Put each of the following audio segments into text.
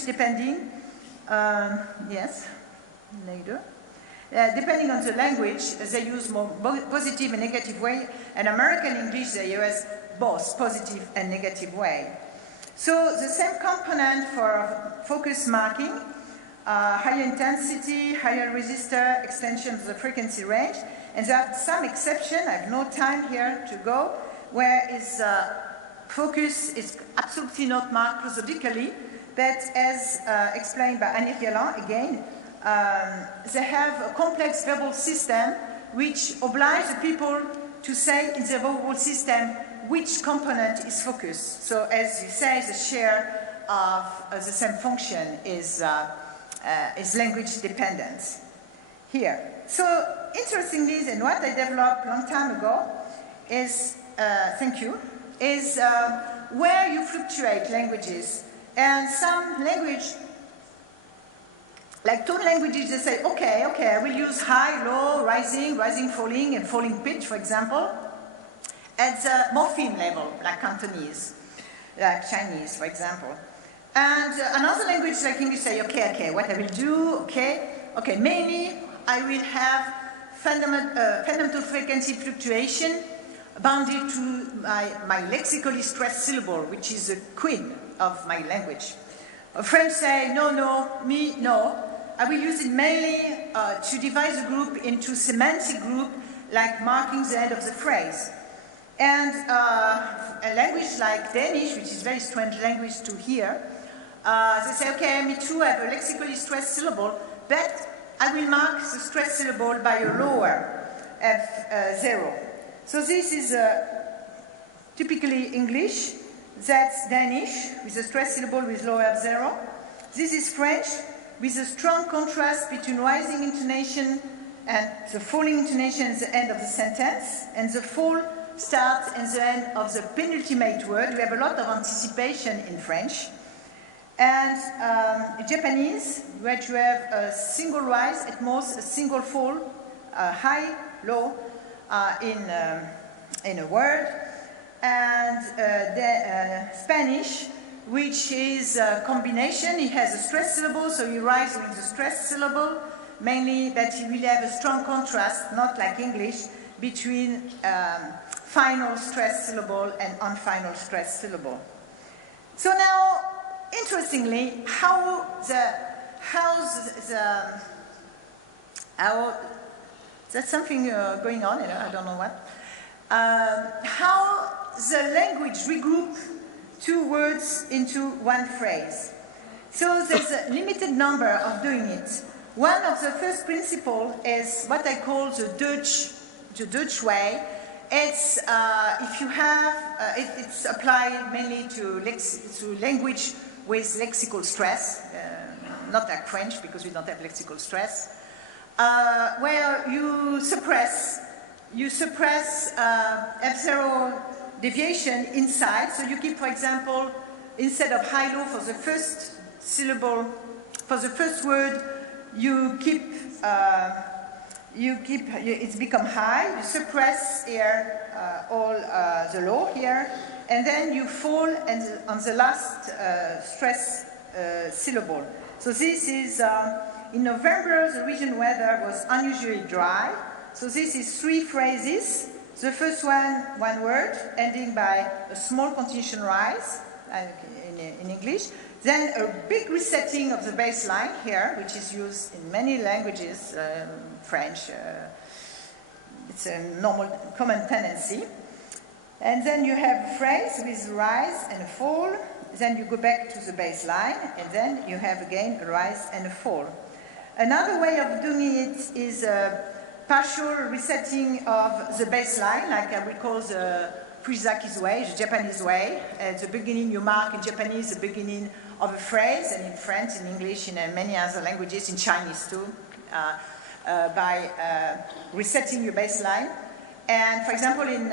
depending, yes, later. Depending on the language, they use more positive and negative way, and American English, they use both positive and negative way. So the same component for focus marking, higher intensity, higher resistor, extension of the frequency range, and there are some exceptions, I have no time here to go, where focus is absolutely not marked prosodically, but as explained by Annie Rieland again, they have a complex verbal system which obliges the people to say in the verbal system which component is focused. So as you say, the share of the same function is language dependent here. So interestingly, and what I developed a long time ago is, is where you fluctuate languages. And some language, like tone languages, they say, okay, I will use high, low, rising, falling, and falling pitch, for example, at the morpheme level, like Cantonese, like Chinese, for example. And another language like English say, okay, what I will do, okay, mainly I will have fundamental frequency fluctuation bounded to my lexically stressed syllable, which is the queen of my language. French say, no, I will use it mainly to divide the group into semantic group, like marking the end of the phrase. And a language like Danish, which is a very strange language to hear, they say, okay, me too, I have a lexically stressed syllable, but I will mark the stressed syllable by a lower F0. So this is typically English. That's Danish, with a stressed syllable with lower F0. This is French, with a strong contrast between rising intonation and the falling intonation at the end of the sentence, and the fall starts at the end of the penultimate word. We have a lot of anticipation in French. And Japanese, where you have a single rise, at most a single fall, high, low, in a word. And Spanish, which is a combination. It has a stressed syllable, so you rise with the stressed syllable, mainly that you will have a strong contrast, not like English, between final stressed syllable and unfinal stressed syllable. So now, interestingly, that's something going on, I don't know what. How the language regroup two words into one phrase. So there's a limited number of doing it. One of the first principles is what I call the Dutch way. It's if you have it's applied mainly to language with lexical stress, not like French because we don't have lexical stress, where you suppress F0 deviation inside. So you keep, for example, instead of high-low for the first syllable, for the first word, it's become high. You suppress here all the low here, and then you fall on the last stress syllable. So this is, in November, the region weather was unusually dry. So this is 3 phrases. The first one word, ending by a small continuation rise in English. Then a big resetting of the bass line here, which is used in many languages, French. It's a normal, common tendency. And then you have a phrase with a rise and a fall. Then you go back to the bass line, and then you have again a rise and a fall. Another way of doing it is partial resetting of the bass line, like I would call the Prisakis way, the Japanese way. At the beginning, you mark in Japanese the beginning of a phrase, and in French, in English, in many other languages, in Chinese too, by resetting your bass line. And for example, in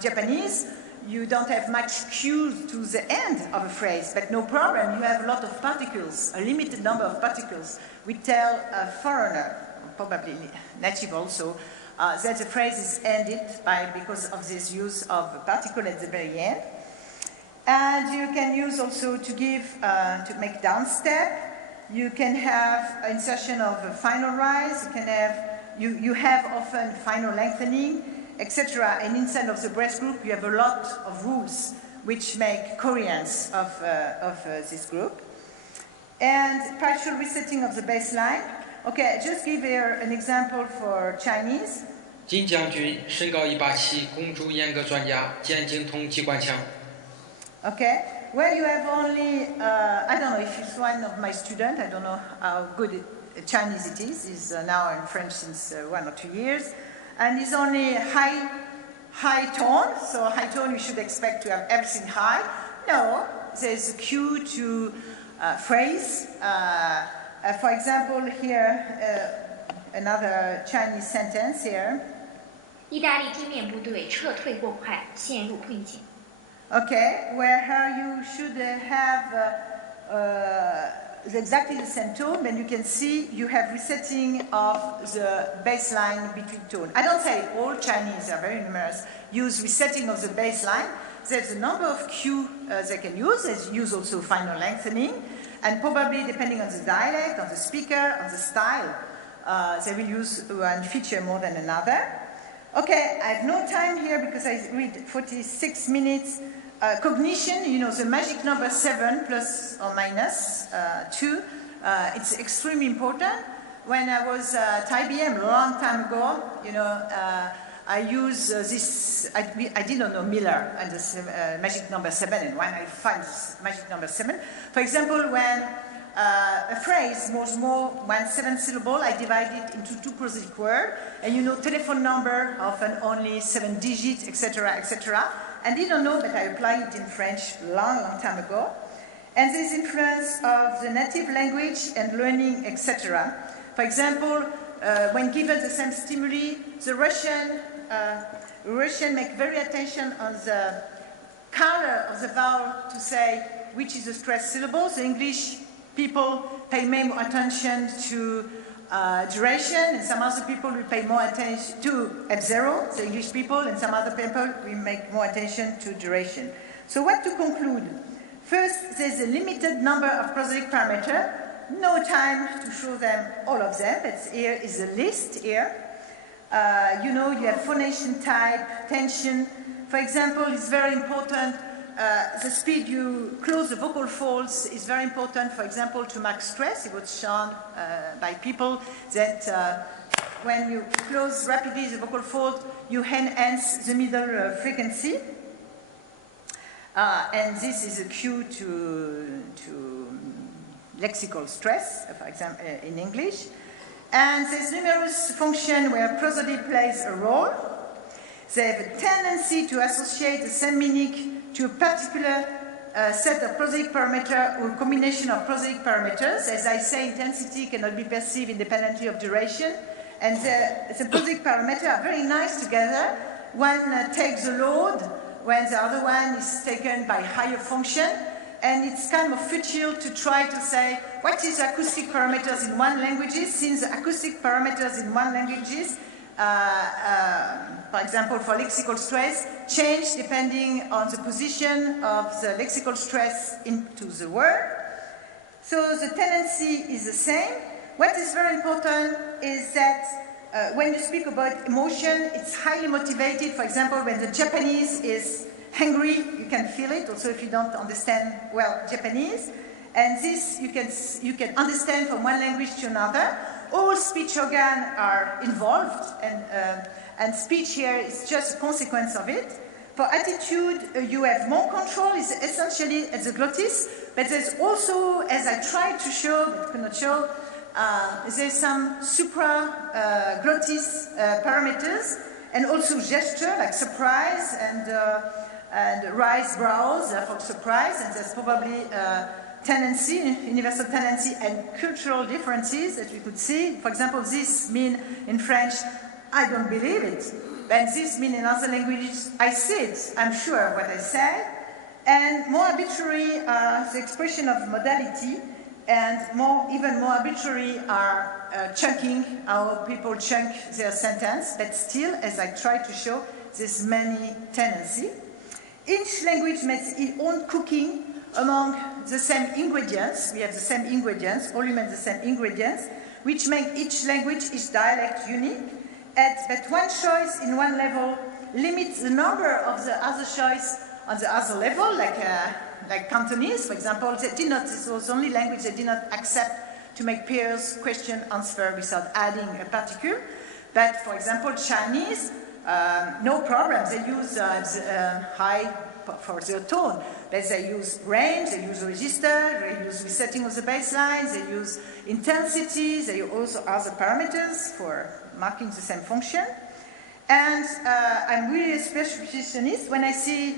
Japanese, you don't have much cue to the end of a phrase, but no problem, you have a lot of particles, a limited number of particles. We tell a foreigner, probably native also, that the phrase is ended because of this use of a particle at the very end. And you can use also to give, to make down step. You can have insertion of a final rise. You can have, you have often final lengthening, etc. And inside of the breath group, you have a lot of rules which make coherence of this group. And partial resetting of the baseline. Okay, just give here an example for Chinese. 金将军身高187，公主阉割专家，兼精通机关枪。 Okay, where you have only, I don't know if it's one of my students, I don't know how good Chinese it is. He's now in French since 1 or 2 years. And it's only high tone, so high tone you should expect to have everything high. No, there's a cue to phrase. For example, here, another Chinese sentence here. 意大利地面部队撤退过快，陷入困境。 Okay, where you should have exactly the same tone, but you can see you have resetting of the baseline between tone. I don't say all Chinese are very numerous use resetting of the baseline. There's a number of cues they can use. They use also final lengthening, and probably depending on the dialect, on the speaker, on the style, they will use one feature more than another. Okay, I have no time here because I read 46 minutes. Cognition, you know, the magic number 7 plus or minus 2, it's extremely important. When I was at IBM a long time ago, you know, I use this, I didn't know Miller and the magic number 7, and when I find this magic number 7, for example, when a phrase was more than 7 syllables, I divide it into 2 prosodic words, and you know, telephone number, often only 7 digits, etc., etc. And didn't know that I applied it in French long time ago. And this influence of the native language and learning, etc. For example, when given the same stimuli, the Russian make very attention on the color of the vowel to say which is a stressed syllable. The English people pay more attention to duration, and some other people will pay more attention to F0, the English people, and some other people will make more attention to duration. So what to conclude? First, there's a limited number of prosodic parameters. No time to show them all of them, but here is a list here. You know, you have phonation type, tension. For example, it's very important. The speed you close the vocal folds is very important, for example, to mark stress. It was shown by people that when you close rapidly the vocal fold, you enhance the middle frequency. And this is a cue to lexical stress, for example, in English. And there's numerous functions where prosody plays a role. They have a tendency to associate the same meaning to a particular set of prosodic parameters or combination of prosodic parameters. As I say, intensity cannot be perceived independently of duration. And the prosodic parameters are very nice together. One takes the load when the other one is taken by higher function. And it's kind of futile to try to say what is acoustic parameters in one language, since the acoustic parameters in one language for example, for lexical stress, change depending on the position of the lexical stress into the word. So the tendency is the same. What is very important is that when you speak about emotion, it's highly motivated. For example, when the Japanese is angry, you can feel it, also if you don't understand well Japanese. And this you can understand from one language to another. All speech organs are involved, and speech here is just a consequence of it. For attitude, you have more control, it's essentially at the glottis, but there's also, as I tried to show, but could not show, there's some supraglottis parameters, and also gesture, like surprise, and raise brows, therefore surprise, and there's probably tendency, universal tendency, and cultural differences that we could see. For example, this mean in French, I don't believe it. And this mean in other languages, I see it, I'm sure of what I said. And more arbitrary are the expression of modality, and even more arbitrary are chunking, how people chunk their sentence. But still, as I try to show, there's many tendencies. Each language makes its own cooking among the same ingredients. We have the same ingredients, all humans the same ingredients, which make each language, each dialect unique. But one choice in one level limits the number of the other choice on the other level, like Cantonese, for example. This was the only language that did not accept to make pairs, question, answer without adding a particle. But for example, Chinese, no problem. They use high for their tone. But they use range, they use register, they use resetting of the baseline, they use intensity, they also other parameters for marking the same function. And I'm really a specialist. When I see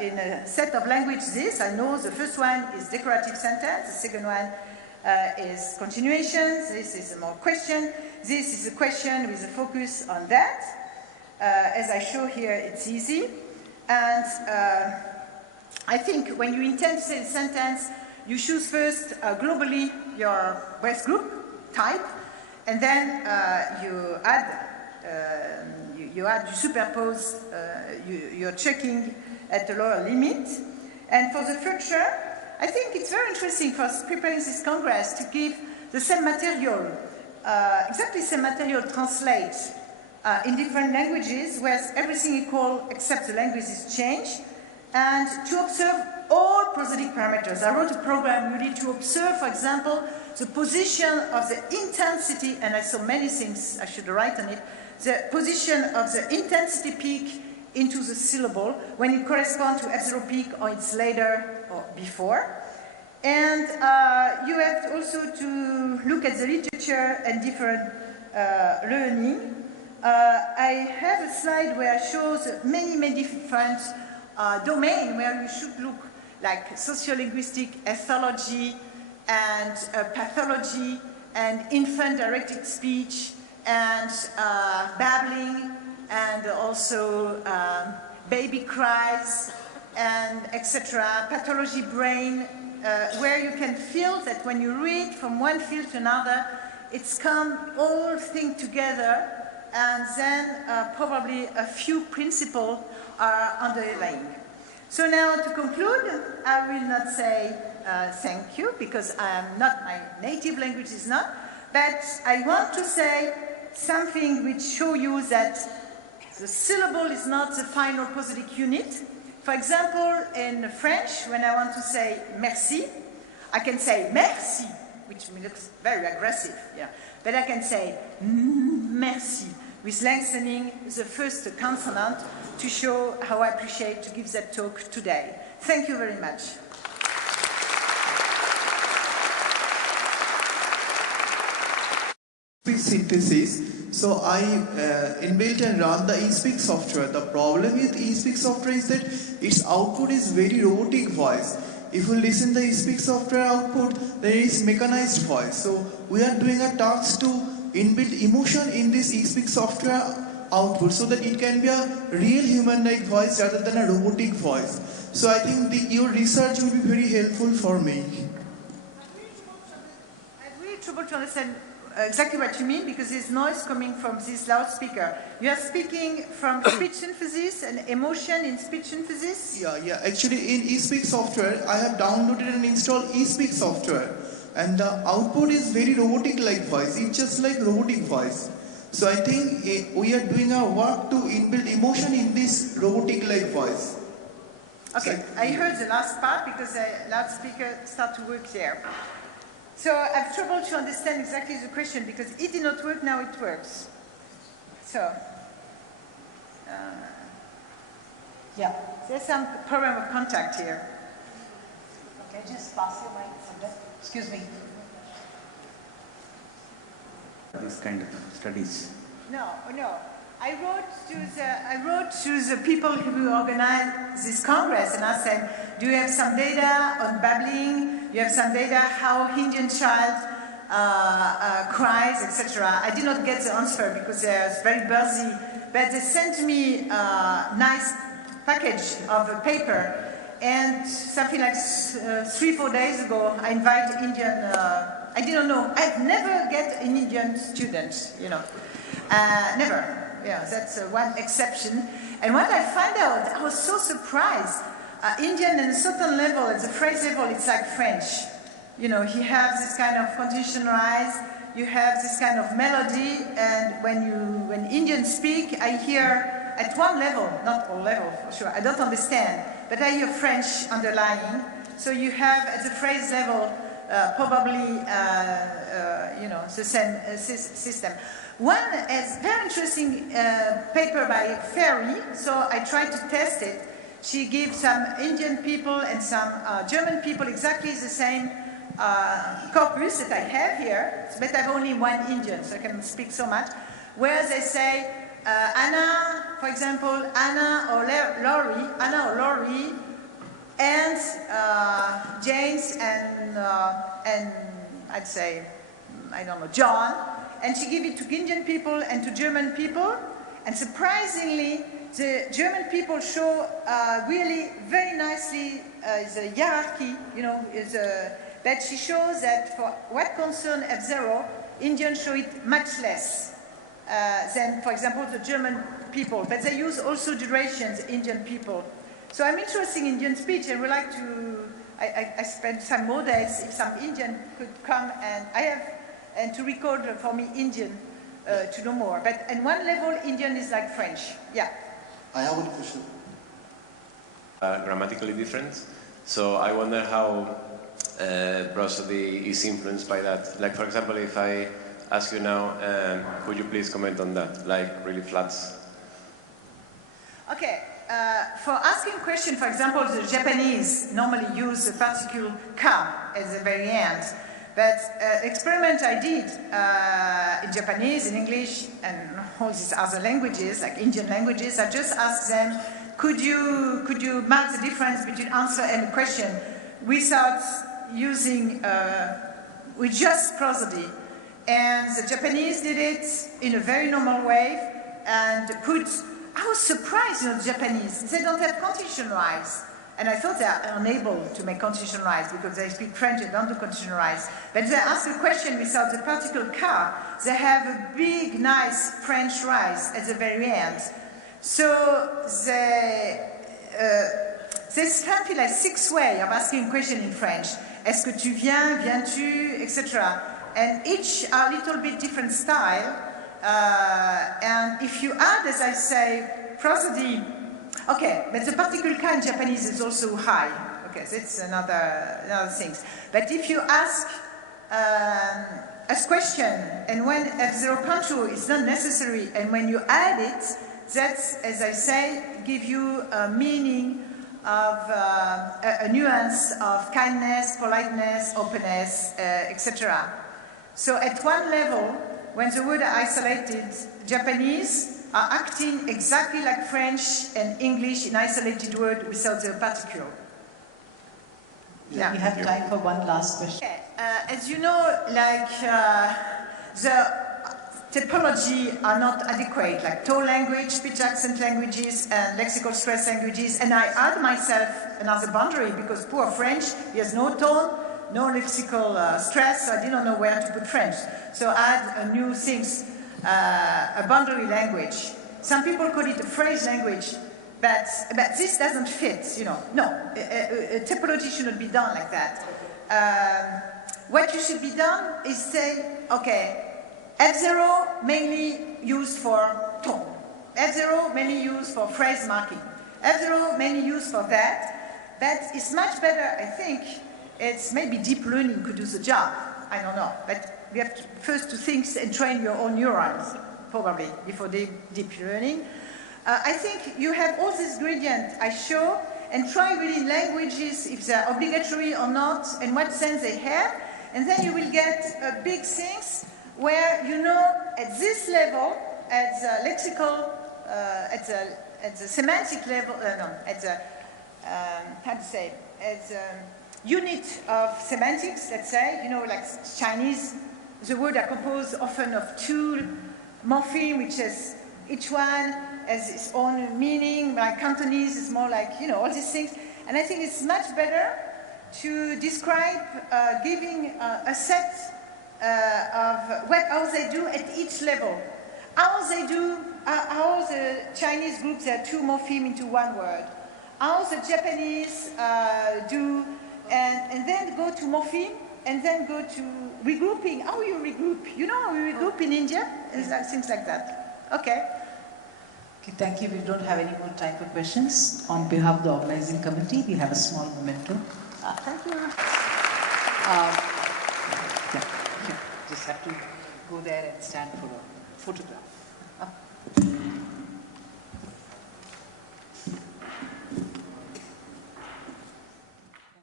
in a set of languages this, I know the first one is decorative sentence, the second one is continuation, this is a more question, this is a question with a focus on that. As I show here, it's easy. And I think when you intend to say a sentence, you choose first globally your breath group, type, and then you add, you superpose, you're checking at the lower limit. And for the future, I think it's very interesting for us preparing this Congress to give the same material, exactly the same material translate in different languages, where everything equal except the language is changed, and to observe all prosodic parameters. I wrote a program really to observe, for example, the position of the intensity, and I saw many things I should write on it, the position of the intensity peak into the syllable when it corresponds to F0 peak or it's later or before. And you have also to look at the literature and different learning. I have a slide where I show many different domains where you should look, like sociolinguistic, ethology, and pathology, and infant-directed speech, and babbling, and also baby cries, and etc. Pathology brain, where you can feel that when you read from one field to another, it's come all things together, and then probably a few principles are underlying. So now to conclude, I will not say thank you, because my native language is not, but I want to say something which show you that the syllable is not the final prosodic unit. For example, in French, when I want to say merci, I can say merci, which looks very aggressive, yeah. But I can say merci, with lengthening the first consonant to show how I appreciate to give that talk today. Thank you very much. Synthesis. So I inbuilt and run the eSpeak software. The problem with eSpeak software is that its output is very robotic voice. If you listen to the eSpeak software output, there is mechanized voice. So we are doing a task to inbuild emotion in this eSpeak software output so that it can be a real human-like voice rather than a robotic voice. So I think your research will be very helpful for me. I'm really trouble to understand exactly what you mean, because there's noise coming from this loudspeaker. You are speaking from speech synthesis and emotion in speech synthesis? Yeah. Actually, in eSpeak software, I have downloaded and installed eSpeak software. And the output is very robotic-like voice. It's just like robotic voice. So I think we are doing our work to inbuild emotion in this robotic-like voice. Okay, I heard the last part because the loudspeaker started to work there. So I have trouble to understand exactly the question because it did not work, now it works. So, yeah, there's some problem of contact here. Okay, just pass your mic for that. Excuse me. This kind of studies. No. I wrote to the people who organized this Congress and I said, do you have some data on babbling? Do you have some data how Indian child cries, etc.? I did not get the answer because they're very busy, but they sent me a nice package of a paper, and something like 3-4 days ago, I invited Indian, I didn't know, I've never get an Indian student, never. Yeah, that's one exception. And what I find out, I was so surprised. Indian at a certain level, at the phrase level, it's like French. You know, he has this kind of conditionalized, you have this kind of melody, and when Indians speak, I hear at one level, not all level for sure, I don't understand, but I hear French underlying. So you have at the phrase level probably you know, the same system. One is very interesting paper by Ferry, so I tried to test it. She gives some Indian people and some German people exactly the same corpus that I have here, but I have only one Indian, so I can speak so much, where they say Anna, for example, Anna or Laurie, and James and I'd say, I don't know, John, and she gave it to Indian people and to German people, and surprisingly, the German people show really very nicely the hierarchy, you know, but she shows that for what concerns F0, Indians show it much less than, for example, the German people. But they use also durations, Indian people. So I'm interested in Indian speech and would like to, I spent some more days if some Indian could come and to record for me Indian to know more. But at one level, Indian is like French. Yeah. I have one question. Grammatically different. So I wonder how prosody is influenced by that. Like, for example, if I ask you now, could you please comment on that? Like, really flats. Okay. For asking a question, for example, the Japanese normally use the particle ka at the very end. But experiment I did in Japanese, in English, and all these other languages, like Indian languages, I just asked them, could you mark the difference between answer and question without using, with just prosody? And the Japanese did it in a very normal way and I was surprised, you know, the Japanese, they don't have condition rise. And I thought they are unable to make condition rise because they speak French and don't do condition rise. But they ask a question without the particle ka, they have a big, nice French rise at the very end. So there's something like 6 ways of asking a question in French. Est-ce que tu viens, viens-tu, etc. And each are a little bit different style. And if you add, as I say, prosody, okay, but the particle ka in Japanese is also high. Okay, that's another thing. But if you ask a question, and when F0 punctual is not necessary, and when you add it, that's, as I say, give you a meaning of a nuance of kindness, politeness, openness, etc. So at one level, when the words are isolated, Japanese are acting exactly like French and English in isolated word without the particle. Yeah. We have time for one last question. Okay. As you know, like the typology are not adequate, like tone language, speech accent languages, and lexical stress languages, and I add myself another boundary because poor French, he has no tone, no lexical stress, so I didn't know where to put French. So add a new things, a boundary language. Some people call it a phrase language, but this doesn't fit, you know. No, typology should not be done like that. What you should be done is say, okay, F0 mainly used for tone. F0 mainly used for phrase marking. F0 mainly used for that, but it's much better, I think, it's maybe deep learning could do the job. I don't know, but we have to first to think and train your own neurons, probably, before deep learning. I think you have all these ingredients I show, and try really languages, if they're obligatory or not, and what sense they have, and then you will get big things where you know at this level, at the lexical, at the semantic level, at the, how to say, at the unit of semantics, let's say, you know, like Chinese, the words are composed often of 2 morphemes, which is each one has its own meaning. Like Cantonese is more like, you know, all these things. And I think it's much better to describe giving a set of how they do at each level. How they do how the Chinese group their two morphemes into one word, how the Japanese do, and then go to morpheme, and then go to regrouping. How you regroup? You know how we regroup in India? Things like that. Okay. Okay, thank you. We don't have any more time for questions. On behalf of the organizing committee, we have a small memento. Thank you. Yeah, just have to go there and stand for a photograph.